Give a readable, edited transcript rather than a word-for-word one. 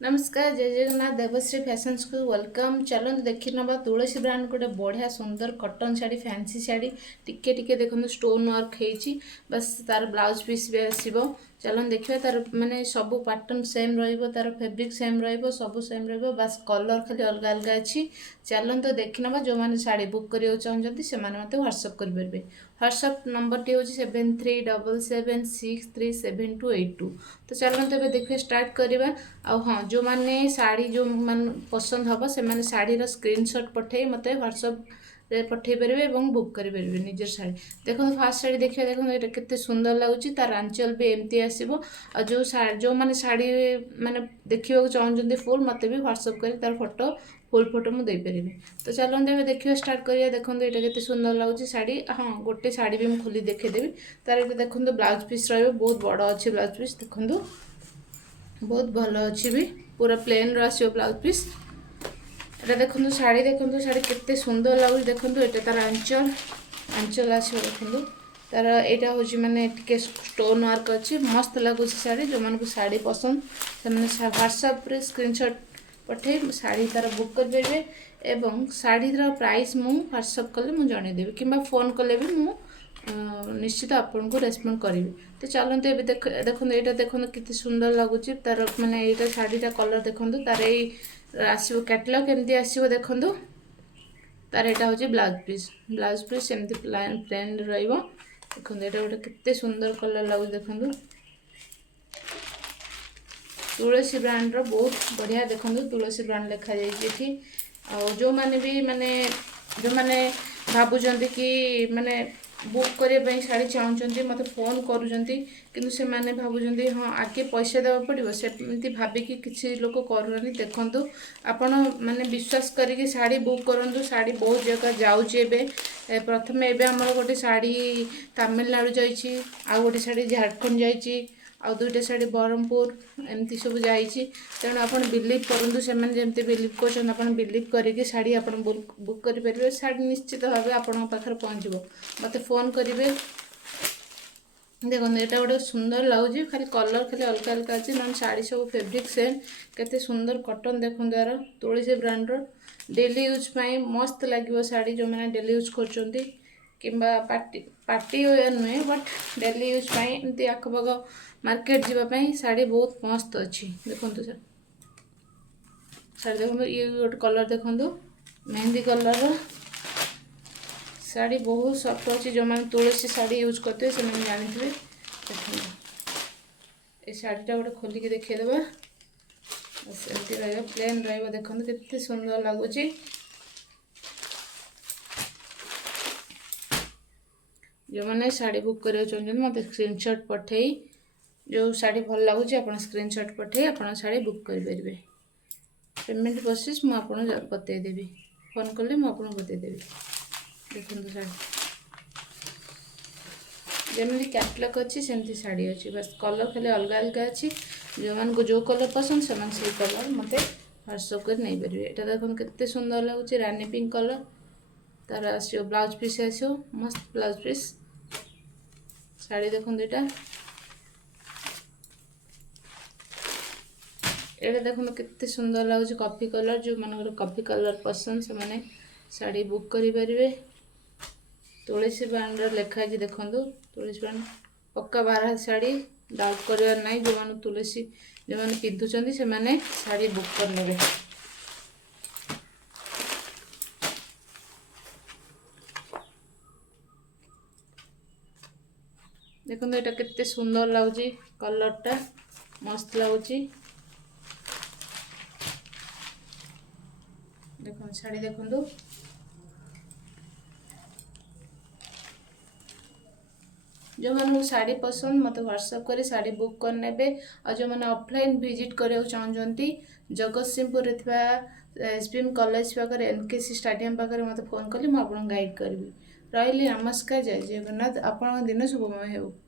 नमस्कार, जय जगन्नाथ। देवश्री फैशन्स को वेलकम। चलते देखी नवा तुलसी ब्रांड गोटे बढ़िया सुंदर कटन शाढ़ी, फैंसी शाढ़ी टिके टिके देखो स्टोन वर्क होती। बस तार ब्लाउज पीस भी आसो। चलन देखिए तार माने सब पैटर्न सेम तार फैब्रिक सेम सब सेम बस कलर खाली अलग अलग अच्छी। चलते देखी नवा जो मैंने शाढ़ी बुक करने चाहते से मत व्हाट्सअप करेंगे। व्हाट्सअप नंबर टी हूँ 7377637282। तो चलते ए देखिए स्टार्ट करवा। हाँ, जो मैंने शाढ़ी जो मान पसंद हम से मैंने शाढ़ीर स्क्रीनशॉट पठे मत व्हाट्सअप रे पठे पारे और बुक करेंगे निजर शाढ़ी। देखो फास्ट शाढ़ी देखिए, देखो ये केते सुंदर लगुच। तार आंचल भी एमती आसो। जो मैंने शाढ़ी माने देखा चाहते फुल मत भी व्हाट्सअप कर तार फोटो फुल फोटो मुझे देपारि। तो चलते देखिए स्टार्ट करिए। देखो ये केते सुंदर लगुच शाढ़ी। हाँ, गोटे शाढ़ी भी मुझे खोली देखेदेवी। तार ये देखो ब्लाउज पीस बहुत बड़ अच्छे ब्लाउज पीस देखो बहुत भल अच्छी भी पूरा प्लेन रहा ब्लाउज पीस। এটা দেখুন শাড়ি, দেখুন শাড়ি কেতে সুন্দর লাগুଛି। দেখুন এটা তার আঁচল আঁচল আসবে। দেখুন তার এটা হচ্ছে মানে টিকে স্টোন ওয়ার্ক ଅଛି। মস্ত লাগুଛି শাড়ি। जो শাড়ি পছন্দ ସେମାନେ ହ୍ୱାଟ୍ସଆପ୍ରେ ସ୍କ୍ରିନଶଟ୍ ପଠାଇ শাড়ি ତାର ବୁକ୍ କରିପାରିବେ ଏବଂ ଶାଢ଼ୀର ପ୍ରାଇସ୍ ମୁଁ ହ୍ୱାଟ୍ସଆପ୍ କଲେ ମୁଁ ଜଣାଇଦେବି କିମ୍ବା ଫୋନ୍ कले भी ମୁଁ निश्चित आपन को रेस्पॉन्ड करी। तो चलते ए देखो ये देखो कितनी सुंदर लगुच। तार माने यहाँ शाढ़ीटा कलर देखो तार आसो कैटलॉग एमती आसो। देखो तार यहाँ हूँ ब्लाउज पीस एमती प्लेन रही। देखो ये गोटे केते सुंदर कलर लगुच। देखो तुलसी ब्रांड रो बहुत बढ़िया। देखो तुलसी ब्रांड लिखा जाइए। जो मैंने भी माने जो मैंने भावुं कि माने बुक करने शाढ़ी चाहते मत फोन करूँ से माने भावुं हाँ आगे पैसा देवा पड़ो सेमती भाविकी किसी लोक करूना। देखूँ आपण मैंने विश्वास करके शाढ़ी बुक करूँ। शाढ़ी बहुत जगह जाऊँचे। प्रथम एवं आमर गोटे शाढ़ी तमिलनाडु जाइए, आउ गोटे शाढ़ी झारखंड जाइए, आउ दुईटा शाढ़ी ब्रह्मपुर एमती सब जाइए। तेणु आप बिलीव करूँ से जमी बिलीव कर बिलीव करके शाढ़ी आप बुक करेंगे। शाढ़ी निश्चित भाव आपन पाखे पहुँचब। मत फोन करेंगे। देखो यहाँ गोटे सुंदर लगुच। खाली कलर खाली अलग अलग अच्छे ना शाढ़ी सब फैब्रिक सेम केते सुंदर कटन। देखो यार तुलसी ब्रांड डेली यूज मस्त लगे शाढ़ी। जो मैंने डेली यूज कर पार्टी वेयर नुहे बट डेली यूज एमती आखपाख मार्केट जावाई शाढ़ी बहुत मस्त अच्छी। देखो सर शाढ़ी देखो ये गोटे कलर देखो मेहंदी कलर शाढ़ी बहुत सफ्ट अच्छी। जो मैंने तुलसी शाढ़ी यूज करते हैं से जानी थे। देखो ये शाढ़ीटा गोटे खोलिक देखीदेवा। बस एमती रहा प्लेन रहा। देखो केते सुंदर लगुच। जो मैंने शाढ़ी बुक करने चाहते मत स्क्रीनशॉट पठे। जो शाढ़ी भल लगुच आप स्क्रीनशॉट पठे आप शाढ़ी बुक करेंगे। पेमेंट प्रोसेस मुझे बतईदेवी। फोन कले मुझे बतईदेवी। देखो शाढ़ी जमी कैटलॉग अच्छी सेमती शाढ़ी अच्छी। बस कलर खाली अलग अलग अच्छी। जो मान को जो कलर पसंद से कलर मत व्हाट्सअप कर नहीं पारे। यहाँ देखो केते सुंदर लगुच रानी पिंक कलर। तार आसो ब्लाउज पीस आसो मस्त ब्लाउज पीस। शाढ़ी देखो यहाँ ये देखो केते सुंदर लगुच कॉफी कलर। जो मान कॉफी कलर पसंद से मैंने शाढ़ी बुक करेंगे। तुलसी ब्रांड लिखा है। देखो तुलसी ब्रांड पक्का बारह शाढ़ी डाउट कर ना। जो मैंने तुलसी जो मैंने पिंधुंट से मैंने शाढ़ी बुक कर ले। देखो यहाँ केते सुंदर लगुच कलरटा मस्त लगुच। देखो शाढ़ी देखो जो मैंने शाढ़ी पसंद मत व्हाट्सअप कर शाढ़ी बुक करने। और जो मैंने ऑफलाइन विजिट करने चाहते जगतसिंहपुर एसबीएम कॉलेज पाखे एनकेसी स्टाडियम पाखे मत फोन कले मुझे गाइड करी। रही नमस्कार, जय जगन्नाथ। आपण दिन शुभमय हो।